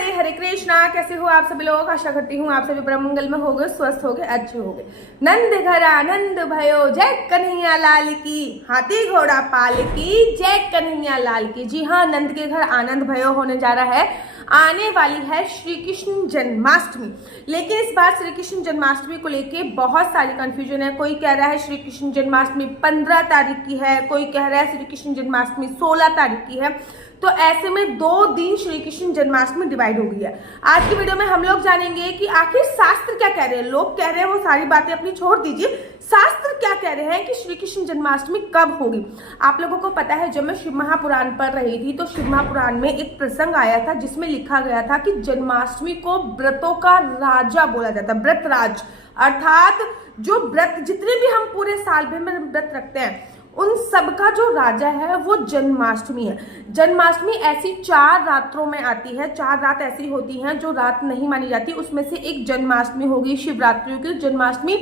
राधे, हरे कृष्णा। कैसे हो आप सभी लोग? आशा करती हूँ आप सभी परम मंगल में होगे, स्वस्थ होगे, अच्छे होगे। नंद घर आनंद भयो, जय कन्हैया लाल की। हाथी घोड़ा पाल की, जय कन्हैया लाल की। जी हाँ, नंद के घर आनंद भयो होने जा रहा है। आने वाली है श्री कृष्ण जन्माष्टमी। लेकिन इस बार श्री कृष्ण जन्माष्टमी को लेके बहुत सारी कंफ्यूजन है। कोई कह रहा है श्री कृष्ण जन्माष्टमी 15 तारीख की है, कोई कह रहा है श्री कृष्ण जन्माष्टमी 16 तारीख की है। तो ऐसे में 2 दिन श्री कृष्ण जन्माष्टमी डिवाइड हो गई है। आज की वीडियो में हम लोग जानेंगे कि आखिर शास्त्र क्या कह रहे हैं। लोग कह रहे हैं वो सारी बातें अपनी छोड़ दीजिए, शास्त्र क्या कह रहे हैं कि श्री कृष्ण जन्माष्टमी कब होगी। आप लोगों को पता है, जब मैं शिव महापुराण पढ़ रही थी तो शिव महापुराण में एक प्रसंग आया था जिसमें लिखा गया था कि जन्माष्टमी को व्रतों का राजा बोला जाता है, व्रत राज। अर्थात जो व्रत जितने भी हम पूरे साल भर में व्रत रखते हैं उन सब का जो राजा है वो जन्माष्टमी है। जन्माष्टमी ऐसी 4 रात्रों में आती है। 4 रात ऐसी होती हैं जो रात नहीं मानी जाती, उसमें से एक जन्माष्टमी होगी, शिवरात्रि होगी। जन्माष्टमी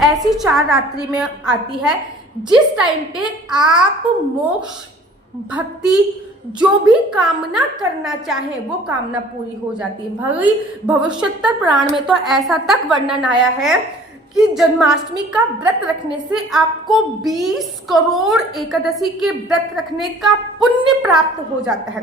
ऐसी 4 रात्रि में आती है जिस टाइम पे आप मोक्ष, भक्ति, जो भी कामना करना चाहें वो कामना पूरी हो जाती है। भविष्योत्तर पुराण में तो ऐसा तक वर्णन आया है कि जन्माष्टमी का व्रत रखने से आपको 20 करोड़ एकादशी के व्रत रखने का पुण्य प्राप्त हो जाता है।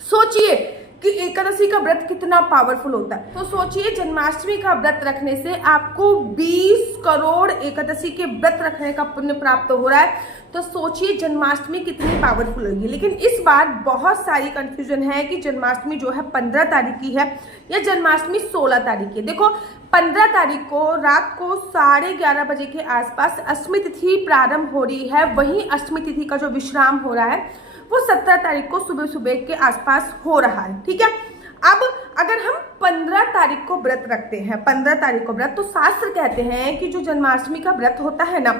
सोचिए कि एकादशी का व्रत कितना पावरफुल होता है। तो सोचिए जन्माष्टमी का व्रत रखने से आपको 20 करोड़ एकादशी के व्रत रखने का पुण्य प्राप्त हो रहा है। तो सोचिए जन्माष्टमी कितनी पावरफुल होगी। लेकिन इस बार बहुत सारी कंफ्यूजन है कि जन्माष्टमी जो है 15 तारीख की है या जन्माष्टमी 16 तारीख की है। देखो, 15 तारीख को रात को 11:30 बजे के आसपास अष्टमी तिथि प्रारंभ हो रही है। वहीं अष्टमी तिथि का जो विश्राम हो रहा है वो 17 तारीख को सुबह सुबह के आसपास हो रहा है। ठीक है, अब अगर हम 15 तारीख को व्रत रखते हैं, 15 तारीख को व्रत, तो शास्त्र कहते हैं कि जो जन्माष्टमी का व्रत होता है ना,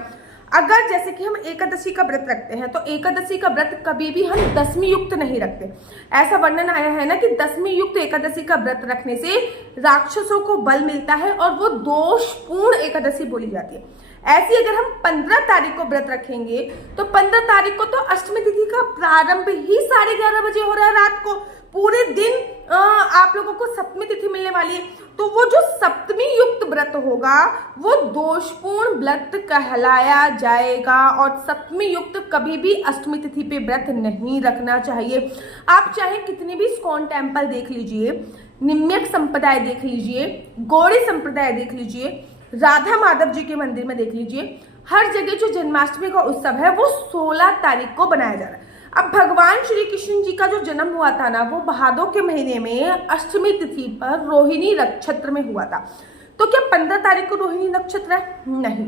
अगर जैसे कि हम एकादशी का व्रत रखते हैं तो एकादशी का व्रत कभी भी हम दशमी युक्त नहीं रखते। ऐसा वर्णन आया है ना कि दशमी युक्त एकादशी का व्रत रखने से राक्षसों को बल मिलता है और वो दोषपूर्ण एकादशी बोली जाती है। ऐसी अगर हम 15 तारीख को व्रत रखेंगे तो 15 तारीख को तो अष्टमी तिथि का प्रारंभ ही 11:30 बजे हो रहा है रात को। पूरे दिन आप लोगों को सप्तमी तिथि मिलने वाली है। तो वो जो सप्तमी युक्त व्रत होगा वो दोषपूर्ण व्रत कहलाया जाएगा और सप्तमी युक्त कभी भी अष्टमी तिथि पे व्रत नहीं रखना चाहिए। आप चाहे कितने भी इस्कॉन टेम्पल देख लीजिए, निम्नक संप्रदाय देख लीजिए, गौड़ी संप्रदाय देख लीजिए, राधा माधव जी के मंदिर में देख लीजिए, हर जगह जो जन्माष्टमी का उत्सव है वो 16 तारीख को बनाया जा रहा है। अब भगवान श्री कृष्ण जी का जो जन्म हुआ था ना वो भादों के महीने में अष्टमी तिथि पर रोहिणी नक्षत्र में हुआ था। तो क्या 15 तारीख को रोहिणी नक्षत्र है? नहीं।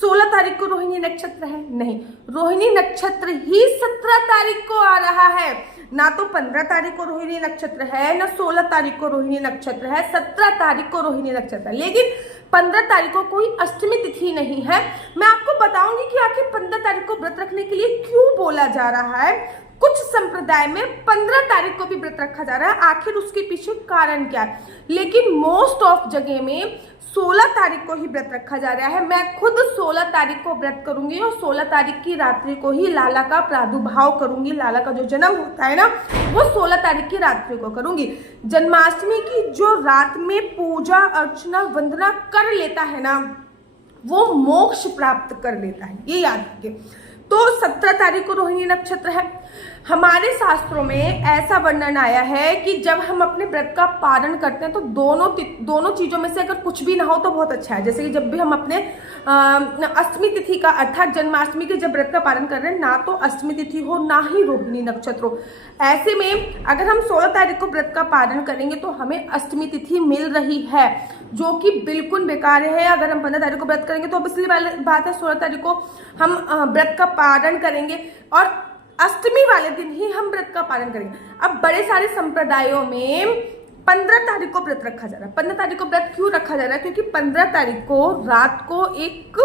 16 तारीख को रोहिणी नक्षत्र है? नहीं। रोहिणी नक्षत्र ही 17 तारीख को आ रहा है। ना तो 15 तारीख को रोहिणी नक्षत्र है, ना 16 तारीख को रोहिणी नक्षत्र है, 17 तारीख को रोहिणी नक्षत्र है। लेकिन 15 तारीख को कोई अष्टमी तिथि नहीं है। मैं आपको बताऊंगी कि आखिर 15 तारीख को व्रत रखने के लिए क्यों बोला जा रहा है। कुछ संप्रदाय में 15 तारीख को भी व्रत रखा जा रहा है, आखिर उसके पीछे कारण क्या है। लेकिन मोस्ट ऑफ जगह में 16 तारीख को ही व्रत रखा जा रहा है। मैं खुद 16 तारीख को व्रत करूंगी और 16 तारीख की रात्रि को ही लाला का प्रादुर्भाव करूंगी। लाला का जो जन्म होता है ना वो 16 तारीख की रात्रि को करूंगी। जन्माष्टमी की जो रात में पूजा अर्चना वंदना कर लेता है ना वो मोक्ष प्राप्त कर लेता है, ये याद रखिए। तो 17 तारीख को रोहिणी नक्षत्र है। हमारे शास्त्रों में ऐसा वर्णन आया है कि जब हम अपने व्रत का पालन करते हैं तो दोनों चीजों में से अगर कुछ भी ना हो तो बहुत अच्छा है। जैसे कि जब भी हम अपने अष्टमी तिथि का अर्थात जन्माष्टमी के जब व्रत का पालन कर रहे हैं, ना तो अष्टमी तिथि हो ना ही रोहिणी नक्षत्र हो। ऐसे में अगर हम 16 तारीख को व्रत का पालन करेंगे तो हमें अष्टमी तिथि मिल रही है, जो कि बिल्कुल बेकार है। अगर हम 15 तारीख को व्रत करेंगे तो पिछली बात है 16 तारीख को हम व्रत का पालन करेंगे और अष्टमी वाले दिन ही हम व्रत का पालन करेंगे। अब बड़े सारे संप्रदायों में 15 तारीख को व्रत रखा जा रहा है। 15 तारीख को व्रत क्यों रखा जा रहा है? क्योंकि 15 तारीख को रात को एक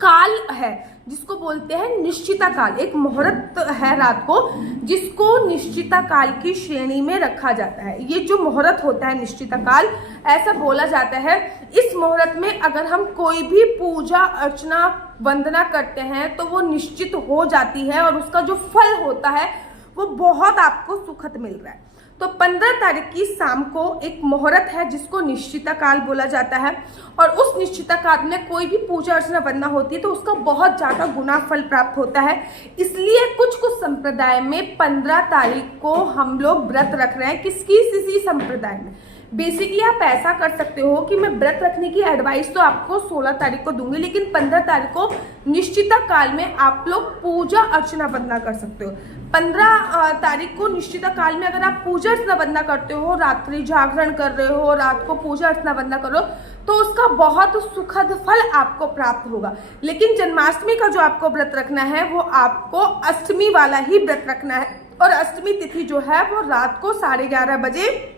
काल है जिसको बोलते हैं निश्चिता काल। एक मुहूर्त है रात को जिसको निश्चिता काल की श्रेणी में रखा जाता है। ये जो मुहूर्त होता है निश्चिता काल, ऐसा बोला जाता है इस मुहूर्त में अगर हम कोई भी पूजा अर्चना वंदना करते हैं तो वो निश्चित हो जाती है और उसका जो फल होता है वो बहुत आपको सुखद मिल रहा है। तो 15 तारीख की शाम को एक मुहूर्त है जिसको निश्चिता काल बोला जाता है, और उस निश्चिता काल में कोई भी पूजा अर्चना बनना होती है तो उसका बहुत ज़्यादा गुना फल प्राप्त होता है। इसलिए कुछ कुछ संप्रदाय में 15 तारीख को हम लोग व्रत रख रहे हैं। किसी संप्रदाय में बेसिकली आप ऐसा कर सकते हो कि मैं व्रत रखने की एडवाइस तो आपको 16 तारीख को दूंगी, लेकिन 15 तारीख को निश्चिता काल में आप लोग पूजा अर्चना बंदना कर सकते हो। 15 तारीख को निश्चिता काल में अगर आप पूजा अर्चना बंदना करते हो, रात्रि जागरण कर रहे हो, रात को पूजा अर्चना बंदना करो, तो उसका बहुत सुखद फल आपको प्राप्त होगा। लेकिन जन्माष्टमी का जो आपको व्रत रखना है वो आपको अष्टमी वाला ही व्रत रखना है, और अष्टमी तिथि जो है वो रात को 11:30 बजे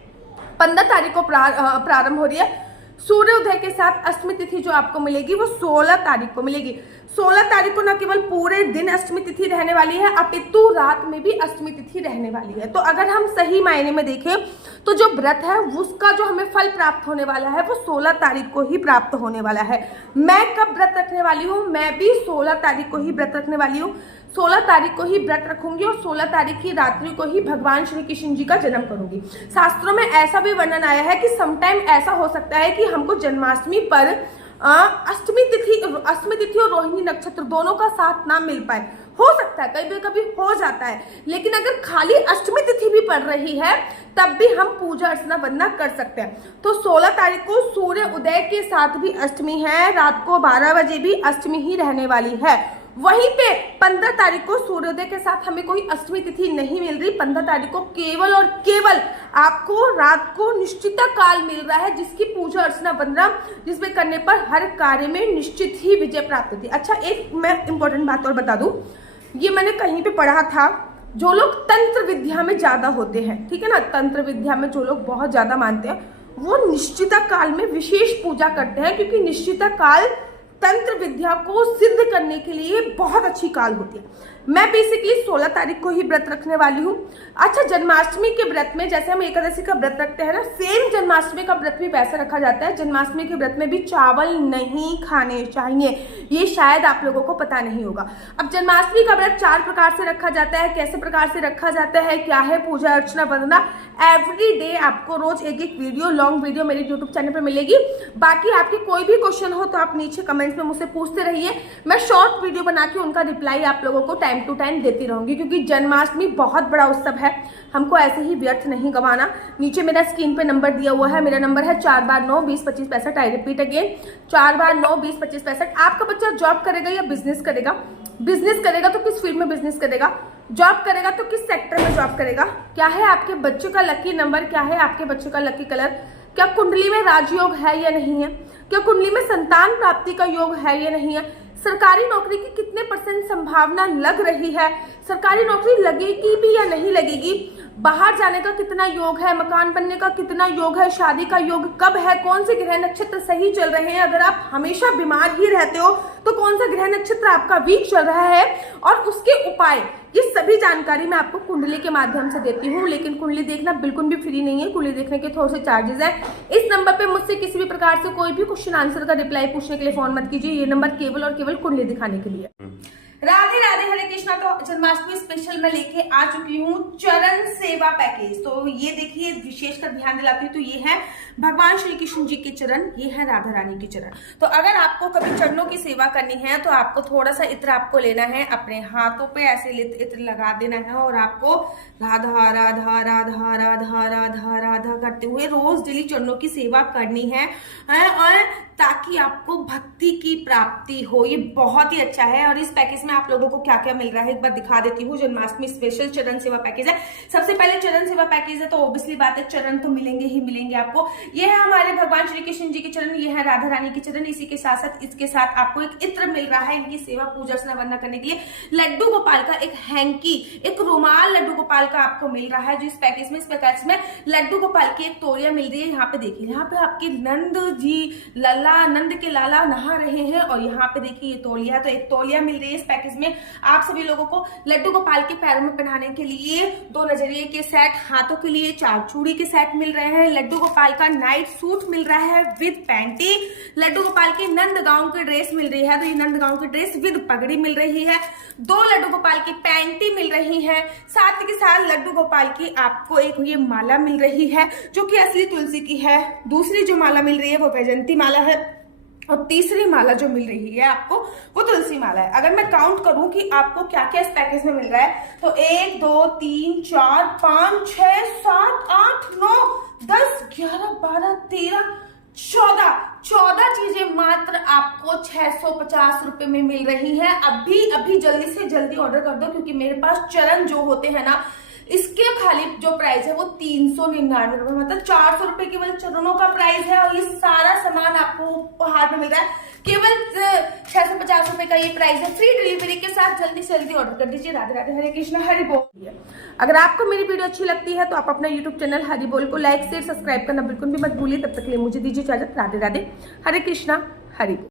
15 तारीख को प्रारंभ हो रही है। सूर्योदय के साथ अष्टमी तिथि जो आपको मिलेगी वो 16 तारीख को मिलेगी। 16 तारीख को न केवल पूरे दिन अष्टमी तिथि रहने वाली है, अपितु रात में भी अष्टमी तिथि रहने वाली है। तो अगर हम सही मायने में देखें तो जो व्रत है उसका जो हमें फल प्राप्त होने वाला है वो 16 तारीख को ही प्राप्त होने वाला है। मैं कब व्रत रखने वाली हूँ? मैं भी 16 तारीख को ही व्रत रखने वाली हूँ। 16 तारीख को ही व्रत रखूंगी और 16 तारीख की रात्रि को ही भगवान श्री कृष्ण जी का जन्म करूंगी। शास्त्रों में ऐसा भी वर्णन आया है कि समटाइम ऐसा हो सकता है कि हमको जन्माष्टमी पर अष्टमी तिथि और रोहिणी नक्षत्र दोनों का साथ ना मिल पाए। हो सकता है, कभी हो जाता है, लेकिन अगर खाली अष्टमी तिथि भी पड़ रही है तब भी हम पूजा अर्चना बंदना कर सकते हैं। तो 16 तारीख को सूर्य उदय के साथ भी अष्टमी है, रात को 12 बजे भी अष्टमी ही रहने वाली है। वहीं पे 15 तारीख को सूर्योदय के साथ हमें कोई अष्टमी तिथि नहीं मिल रही। 15 तारीख को केवल और केवल आपको रात को निश्चिता काल मिल रहा है, जिसकी पूजा अर्चना बंदना, जिसमें करने पर हर कार्य में निश्चित ही विजय प्राप्त होती है। अच्छा, एक मैं इंपॉर्टेंट बात और बता दूं, ये मैंने कहीं पे पढ़ा था, जो लोग तंत्र विद्या में ज्यादा होते हैं, ठीक है ना, तंत्र विद्या में जो लोग बहुत ज्यादा मानते हैं वो निश्चिता काल में विशेष पूजा करते हैं, क्योंकि निश्चिता काल तंत्र विद्या को सिद्ध करने के लिए बहुत अच्छी काल होती है। मैं बेसिकली 16 तारीख को ही व्रत रखने वाली हूँ। अच्छा, जन्माष्टमी के व्रत में जैसे हम एकादशी का व्रत रखते हैं ना, सेम जन्माष्टमी का व्रत भी वैसा रखा जाता है। जन्माष्टमी के व्रत में भी चावल नहीं खाने चाहिए, ये शायद आप लोगों को पता नहीं होगा। अब जन्माष्टमी का व्रत 4 प्रकार से रखा जाता है। कैसे प्रकार से रखा जाता है, क्या है पूजा अर्चना बंदना, एवरी डे आपको रोज एक वीडियो, लॉन्ग वीडियो मेरे यूट्यूब चैनल पर मिलेगी। बाकी आपके कोई भी क्वेश्चन हो तो आप नीचे कमेंट्स में मुझसे पूछते रहिए, मैं शॉर्ट वीडियो बना के उनका रिप्लाई आप लोगों को टाइम टू टाइम देती रहूंगी, क्योंकि जन्माष्टमी बहुत बड़ा उत्सव है, हमको ऐसे ही व्यर्थ नहीं गवाना। नीचे मेरा स्क्रीन पे नंबर दिया हुआ है, मेरा नंबर है 4 बार 9 20 25 65। आई रिपीट अगेन, 4 बार 9 20 25 65। आपका बच्चा जॉब करेगा या बिजनेस करेगा? बिजनेस करेगा तो किस फील्ड में बिजनेस करेगा? जॉब करेगा तो किस सेक्टर में जॉब करेगा? क्या है आपके बच्चे का लकी नंबर, क्या है आपके बच्चे का लकी कलर? क्या कुंडली में राजयोग है या नहीं है? क्या कुंडली में संतान प्राप्ति का योग है या नहीं है? सरकारी नौकरी की कितने % संभावना लग रही है? सरकारी नौकरी लगेगी भी या नहीं लगेगी? बाहर जाने का कितना योग है? मकान बनने का कितना योग है? शादी का योग कब है? कौन से ग्रह नक्षत्र सही चल रहे हैं? अगर आप हमेशा बीमार ही रहते हो तो कौन सा ग्रह नक्षत्र आपका वीक चल रहा है, और उसके उपाय, ये सभी जानकारी मैं आपको कुंडली के माध्यम से देती हूँ। लेकिन कुंडली देखना बिल्कुल भी फ्री नहीं है, कुंडली देखने के थोड़े से चार्जेस हैं। इस नंबर पे मुझसे किसी भी प्रकार से कोई भी क्वेश्चन आंसर का रिप्लाई पूछने के लिए फोन मत कीजिए, ये नंबर केवल और केवल कुंडली दिखाने के लिए। राधे राधे, हरे कृष्णा। तो जन्माष्टमी स्पेशल मैं लेके आ चुकी हूँ चरण सेवा पैकेज। तो ये देखिए, विशेषकर ध्यान दिलाती हूँ, तो ये है भगवान श्री कृष्ण जी के चरण, ये है राधा रानी के चरण। तो अगर आपको कभी चरणों की सेवा करनी है तो आपको थोड़ा सा इत्र आपको लेना है, अपने हाथों पे ऐसे इत्र लगा देना है, और आपको राधा राधा राधा राधा राधा राधा करते हुए रोज डेली चरणों की सेवा करनी है, और ताकि आपको भक्ति की प्राप्ति हो। ये बहुत ही अच्छा है। और इस पैकेज में आप लोगों को क्या क्या मिल रहा है एक बार दिखा देती हूँ। जन्माष्टमी स्पेशल चरण सेवा पैकेज है। सबसे पहले चरण सेवा पैकेज है तो ऑब्वियसली बात है, चरण तो मिलेंगे ही मिलेंगे आपको। ये है हमारे भगवान श्री कृष्ण जी के चरण, ये है राधा रानी के चरण। इसी के साथ साथ इसके साथ आपको एक इत्र मिल रहा है इनकी सेवा पूजा अर्चना वंदना करने के लिए। लड्डू गोपाल का एक हैंकी, एक रुमाल लड्डू गोपाल का आपको मिल रहा है जो इस पैकेज में। इस पैकेज में लड्डू गोपाल की एक तौलिया मिल रही है। यहाँ पे देखिए, यहाँ पे आपके नंद जी, लल्ला, नंद के लाला नहा रहे हैं, और यहाँ पे देखिए ये तौलिया, तो एक तौलिया मिल रही है इस पैकेज में आप सभी लोगों को लड्डू गोपाल के पैरों में पहनाने के लिए 2 नजरिए के सेट, हाथों के लिए 4 चूड़ी के सेट मिल रहे हैं, लड्डू गोपाल का नाइट सूट मिल रहा है विद पैंटी, लड्डू गोपाल की नंद गाउन की ड्रेस मिल रही है, तो ये नंद गाउन की ड्रेस विद पगड़ी मिल रही है, 2 लड्डू गोपाल की पैंटी मिल रही है, साथ के साथ लड्डू गोपाल की आपको एक ये माला मिल रही है जो कि असली तुलसी की है, दूसरी जो माला मिल रही है वो वैजंती माला है, और तीसरी माला जो मिल रही है आपको वो तुलसी माला है। अगर मैं काउंट करूं कि आपको क्या क्या इस पैकेज में मिल रहा है तो 1 2 3 4 5 6 7 8 9 10 11 12 13 14 चीजें मात्र आपको 650 रुपए में मिल रही हैं। अभी जल्दी से जल्दी ऑर्डर कर दो, क्योंकि मेरे पास चरण जो होते हैं ना, इसके खाली जो प्राइस है वो 399 रुपए, मतलब 400 रुपए केवल चरणों का प्राइस है, और ये सारा सामान आपको उपहार में मिल रहा है केवल 650 रुपए का ये प्राइस है, फ्री डिलीवरी के साथ। जल्दी से जल्दी ऑर्डर कर दीजिए। राधे राधे, हरे कृष्णा, हरि बोल। अगर आपको मेरी वीडियो अच्छी लगती है तो आप अपना यूट्यूब चैनल हरि बोल को लाइक शेयर सब्सक्राइब करना बिल्कुल भी मत भूलिए। तब तक के लिए मुझे दीजिए इजाजत। राधे राधे, हरे कृष्णा, हरि बोल।